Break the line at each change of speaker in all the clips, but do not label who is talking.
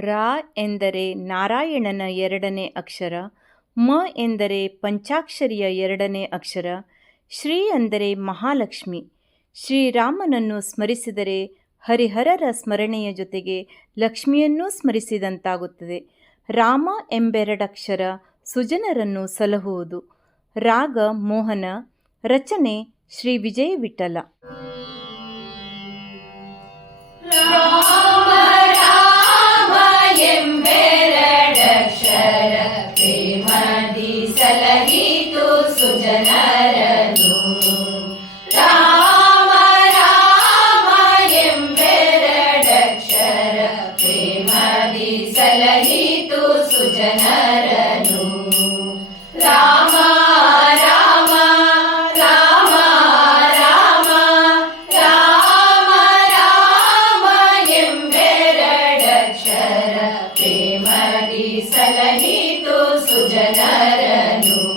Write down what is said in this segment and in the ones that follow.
ರಾ ಎಂದರೆ ನಾರಾಯಣನ ಎರಡನೇ ಅಕ್ಷರ, ಮ ಎಂದರೆ ಪಂಚಾಕ್ಷರಿಯ ಎರಡನೇ ಅಕ್ಷರ, ಶ್ರೀ ಅಂದರೆ ಮಹಾಲಕ್ಷ್ಮಿ. ಶ್ರೀರಾಮನನ್ನು ಸ್ಮರಿಸಿದರೆ ಹರಿಹರರ ಸ್ಮರಣೆಯ ಜೊತೆಗೆ ಲಕ್ಷ್ಮಿಯನ್ನೂ ಸ್ಮರಿಸಿದಂತಾಗುತ್ತದೆ. ರಾಮ ಎಂಬೆರಡಕ್ಷರ ಸುಜನರನ್ನು ಸಲಹುವುದು. ರಾಗ ಮೋಹನ, ರಚನೆ ಶ್ರೀ ವಿಜಯ ವಿಠಲ
ಸಲಹಿತು ಸುಜನರನು. ರಾಮ ರಾಮ ಎಂಬೆರಡಕ್ಷರ ಪ್ರೇಮದಿ ಸಲಹಿತು ಸುಜನರನು. ಸಲಹಿತು ಸುಜನರನು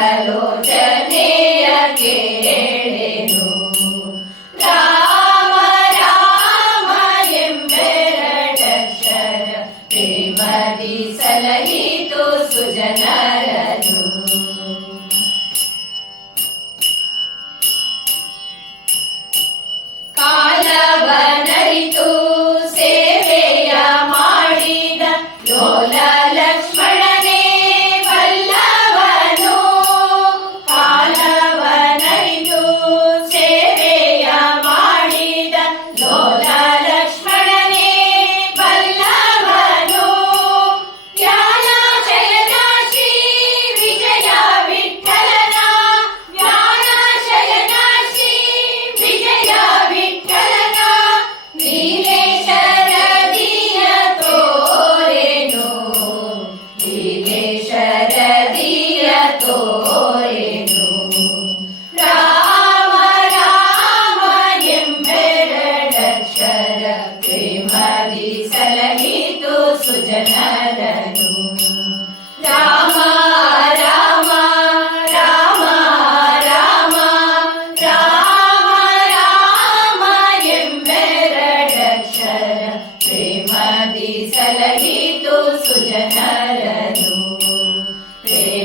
ಕಂಜಲೋಚನೆಯ ಕೇಳೆನು ರಾಮ ರಾಮ ಎಂಬೆರಡಕ್ಷರ ಪ್ರೇಮದಿ ಸಲಹಿತು ಸುಜನರನು.